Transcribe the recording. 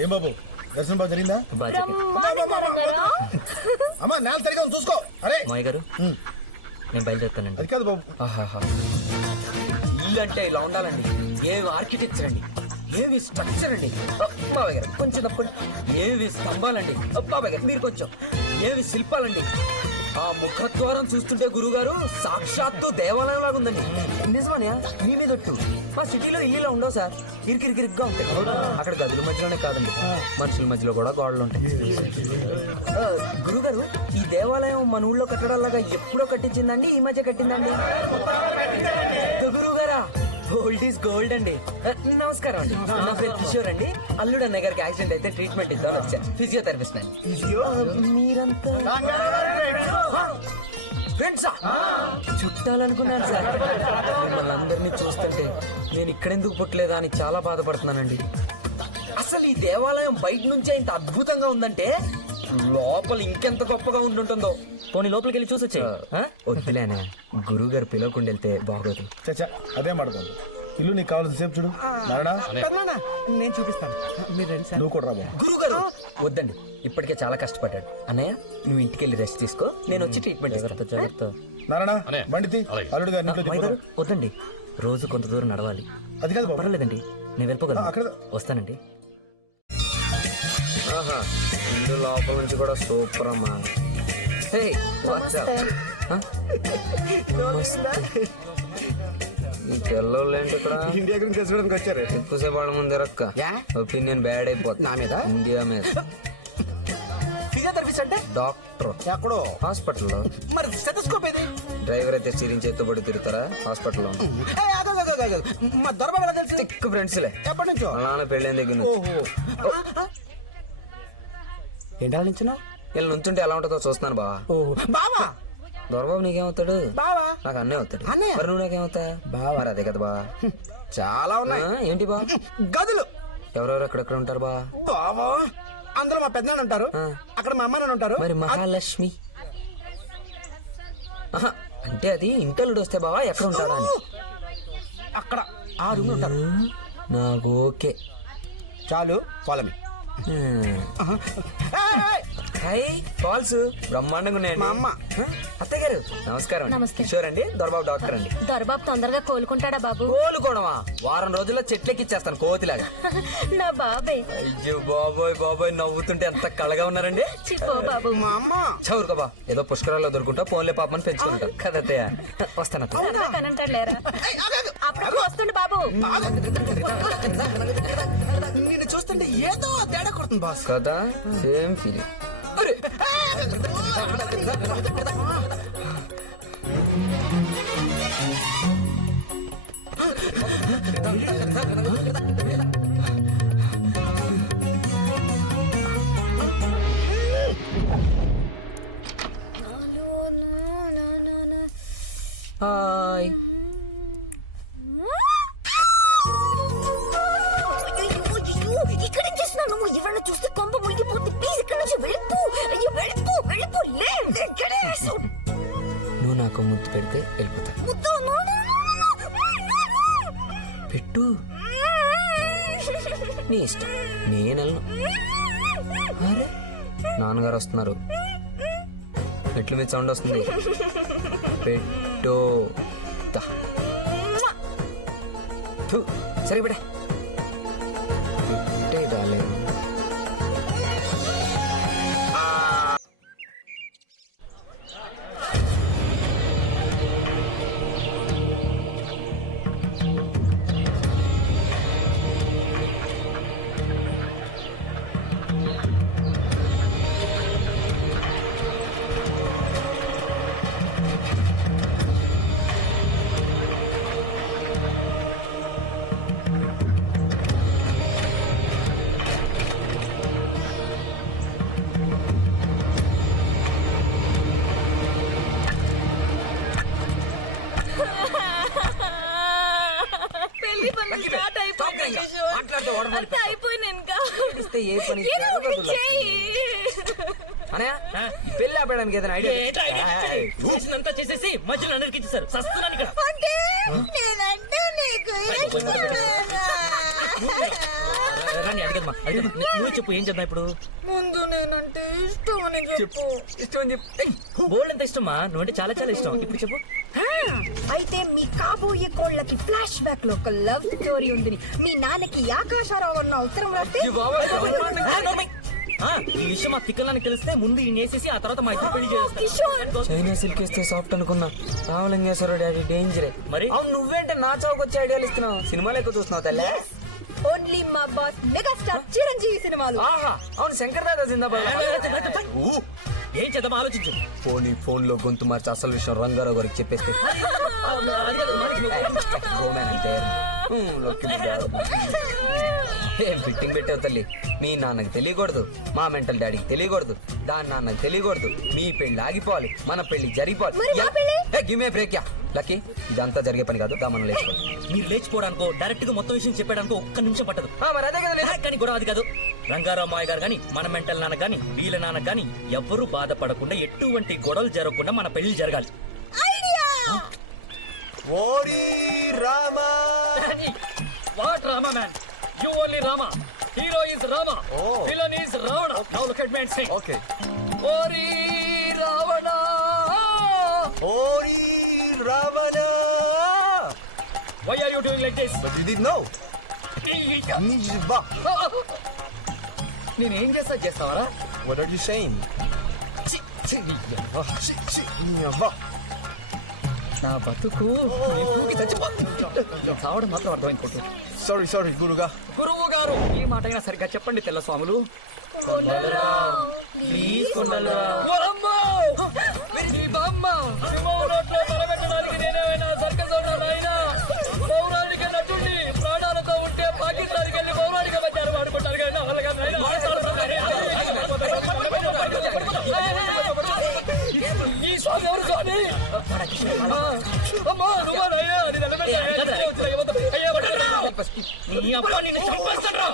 ఏం బాబు దర్శనం బాగా జరిగిందా? అమ్మా నేల సరిగా చూసుకో. అరే మాయ గారు నేను బయలుదేరుతానండి. అది కాదు బాబు. ఇల్లు అంటే ఇలా ఉండాలండి. ఏవి ఆర్కిటెక్చర్ అండి, ఏవి స్ట్రక్చర్ అండి. బాబాయ్ గారు కొంచెం తప్పండి. ఏవి స్తంభాలండి. బాబాయ్ గారు మీరు కొంచెం. ఏవి శిల్పాలండి. ఆ ముఖద్వారం చూస్తుంటే గురుగారు సాక్షాత్తు దేవాలయం లాగా ఉందండి. నిజమనే మీ మీద ఒట్టు. మా సిటీలో ఇల్లులా ఉండవు సార్, ఇరికిరికిరిగ్గా ఉంటాయి. అక్కడ గదుల మధ్యలోనే కాదండి, మనుషుల మధ్యలో కూడా గోడలు ఉంటాయి. గురుగారు ఈ దేవాలయం మన ఊళ్ళో కట్టడాలాగా ఎప్పుడో కట్టించిందండి, ఈ మధ్య కట్టిందండి? గురుగారా గోల్డ్ ఈజ్ గోల్డ్ అండి. నమస్కారం అండి, నా పేరు కిషోర్ అండి. అల్లుడు అన్నయ్య గారికి యాక్సిడెంట్ అయితే ట్రీట్మెంట్ ఇద్దామని వచ్చాను. ఫిజియోథెరపిస్ట్ అండి. మీరంతా ఫ్రెండ్సా? చుట్టాలనుకున్నాను సార్. మిమ్మల్ని అందరినీ చూస్తుంటే నేను ఇక్కడెందుకు పుట్టలేదా అని చాలా బాధపడుతున్నానండి. అసలు ఈ దేవాలయం బయట నుంచే ఇంత అద్భుతంగా ఉందంటే లోపల ఇంకెంత గొప్పగా ఉంటుందో. పోనీ లోపలికి వెళ్ళి చూసొచ్చే. వద్దులేనా, గురువు గారు పిలవకుండా వెళ్తే బాగోదు. చచ్చా అదే మాట్లాడు. ఇల్లు నీకు కావాల్సిన సేపు చూడు. నేను చూపిస్తాను, నువ్వు కూడా రా. గురువు గారు వద్దండి, ఇప్పటికే చాలా కష్టపడ్డాడు. అన్నయ్య నువ్వు ఇంటికి వెళ్ళి రెస్ట్ తీసుకో, నేను వచ్చి ట్రీట్మెంట్ ఇస్తాను. నారాయణ బండితి అల్లుడు గారు. వద్దండి, రోజు కొంత దూరం నడవాలి. అది కాదు పర్వాలేదండి, నేను వెళ్ళిపోగలను. వస్తానండి. ఇల్లు లోపల నుంచి కూడా సూపర్ అమ్మా. ఈ పిల్లలు ఏంటి ఇక్కడ? ఇండియా గురించి తెలుసుకోవడానికి వచ్చారు. ఎక్కువసేపు వాళ్ళ ముందు రక్క ఒపీనియన్ బ్యాడ్ అయిపోతుంది నా మీద, ఇండియా మీద. ఫిజియోథెరపిస్ట్ అంటే డాక్టర్ ఎక్కడో హాస్పిటల్లో. మరి స్టెథోస్కోప్ ఏది? డ్రైవర్ అయితే స్టీరింగ్ చేతితో పడి తిరుగుతారా హాస్పిటల్లో? మా దొరబాబు ఎలా తెలుసు? చిక్కు ఫ్రెండ్స్లే ఎప్పటి నుంచో? నాన్న పెళ్ళైన దగ్గర ఏంటాల నుంచి వీళ్ళు నుంచుంటే ఎలా ఉంటుందో చూస్తున్నాను బావా. బావా దొరబాబు నీకేమవుతాడు? బావా నాకు అన్నే అవుతాడు. అన్నయ్య? మరి నువ్వు నాకేమవుతా? బావా మరి అదే కదా బా. చాలా ఉన్నాయి. ఏంటి బా? గదులు. ఎవరెవరు ఎక్కడెక్కడ ఉంటారు బా? బావా అందులో మా పెద్దనాన్న ఉంటారు, అక్కడ మా అమ్మ నాన్న ఉంటారు. మరి మహాలక్ష్మి అంటే అది ఇంటల్లుడు వస్తే బావా ఎక్కడ ఉంటాడా అని. అక్కడ ఆ రూమ్ ఉంటారు. నాకు ఓకే చాలు. Follow me. హాయ్ ఫాల్స్ బ్రహ్మాండంగా ఉన్నాయండి. మా అమ్మ. అత్తయ్య గారు నమస్కారం. నమస్తే. కిషోర్ అండి, దొరబాబు డాక్టర్ అండి. దొరబాబు తొందరగా కోలుకుంటాడా బాబు? కోలుకోవడమా? వారం రోజుల్లో చెట్లెక్కిచ్చేస్తాను కోతిలాగా. నా బాబే. అయ్యో బాబోయ్ బాబోయ్, నవ్వుతుంటే ఎంత కళగా ఉన్నారండి. చిపో బాబు. మా అమ్మ చదువుకో బా, ఏదో పుష్కరాల్లో దొరుకుంటా పోన్లే పాపని పెంచుకుంటాం కదా అత్తయ్య. వస్తాను అత్తయ్య. కనంటాడు లేరా? అప్పుడు వస్తుండు బాబు. నిన్ను చూస్తుంటే ఏదో తేడా కొడుతుంది బాస్. కదా సేమ్ ఫీలింగ్. హాయ్. ఇక్కడ చేస్తున్నావు నువ్వు? ఎవరైనా చూస్తే కొంప మునిగిపోతే ప్లీజ్ ఇక్కడ నుంచి వెళ్ళిపో. అయ్యో వెళ్ళిపో వెళ్ళిపో. నువ్వు నాకు ముద్దు పెడితే వెళ్ళిపోతా. పెట్టు, నీ ఇష్టం, నేను వెళ్ళను. అరే నాన్నగారు వస్తున్నారు. మెట్ల మీద సౌండ్ వస్తుంది. పెట్టు. సరే బిడ్డ పెట్టే రాలేదు. పెళ్లి ఆపడానికి ఏదైనా ఐడియా? చేసేసి మధ్యలో అందరికి ఇచ్చేసారు. సస్తున్నాను ఇక్కడ. నీ అడిగదమ్మా నువ్వు చెప్పు ఏం చేద్దాం ఇప్పుడు ముందు నేనంటే ఇష్టం అని చెప్పు. ఇష్టం అని చెప్పు బోల్డ్ ఎంత ఇష్టమా నువ్వంటే చాలా చాలా ఇష్టం ఇప్పుడు చెప్పు హా, అయితే మీ కాబోయే కోళ్ళకి ఫ్లాష్ బ్యాక్ లో ఒక లవ్ స్టోరీ ఉంది. మీ నాన్నకి ఆకాశారావు అన్న అవసరం రాస్తే ఈ విషయం మా తిక్కలానికి తెలిస్తే ముందు ఈ వేసేసి ఆ తర్వాత మా ఇద్దరు పెళ్లి కిషోర్. చేస్తాను చైనా సిల్క్ ఇస్తే సాఫ్ట్ అనుకున్నా రామలింగేశ్వర డాడీ డేంజరే మరి? అవును నువ్వేంటే నా చౌక్ వచ్చి ఐడియాలు ఇస్తున్నావు సినిమాలు ఎక్కువ చూస్తున్నావు తల్లి ఓన్లీ మా బాస్ మెగాస్టార్ చిరంజీవి సినిమాలు. ఆహా అవును శంకర్ దాదా జిందాబాద్ ఏం చేద్దాం ఆలోచించు ఫోన్ లో గొంతు మార్చి అసలు విషయం రంగారావు గారికి చెప్పేస్తే రోమాన్ అంటే ఏం ఫిట్టింగ్ పెట్టావు తల్లి మీ నాన్నకి తెలియకూడదు మా మెంటల్ డాడీకి తెలియకూడదు దాని నాన్నకి తెలియకూడదు మీ పెళ్లి ఆగిపోవాలి మన పెళ్లి మరి మా జరిగిపోవాలి పెళ్లి? గిమే బ్రేక్ యా లక్కీ ఇదంతా జరిగే పని కాదు దా మనం లేచుకోండి మీరు లేచిపోవడానికో డైరెక్ట్ గా మొత్తం విషయం చెప్పడానికో ఒక్క నిమిషం పట్టదు మరి అదే కదా కానీ గొడవ అది కాదు రంగారావు మాయ గారు గాని మన మెంటల్ నాన్న గాని వీళ్ళ నాన్న గాని ఎవ్వరూ బాధపడకుండా ఎటువంటి గొడవలు జరగకుండా మన పెళ్లి జరగాలి ఐడియా. ఓరి Rama what Rama man you only Rama hero is Rama villain is Ravana now look at me and sing okay ఓరి రావణ ఓరి Ravana why are you doing like this but you did no నిజబా నేనేం చేస్తావరా వాట్ ఆర్ యు సేయింగ్ నా బతుకు చావడం మాత్రం అర్థమైపోతుంది సారీ గురుగా గురువు గారు ఈ మాట అయినా సరిగ్గా చెప్పండి తెల్ల స్వాములు ప్లీజ్ ప్రాణాలతో ఉంటే పాకిస్తాన్కి వెళ్ళి పౌరాణిక మధ్యాహ్నం ఆడుకుంటారు కానీ నా వల్ల కాదు నాయనా. ఈ స్వామి ఎవరు స్వామి అమ్మా నువ్వా నాయనా? అది నిలబెట్టు. అయ్యా, నీ అబ్బా నిన్ను చంపేస్తాను రా.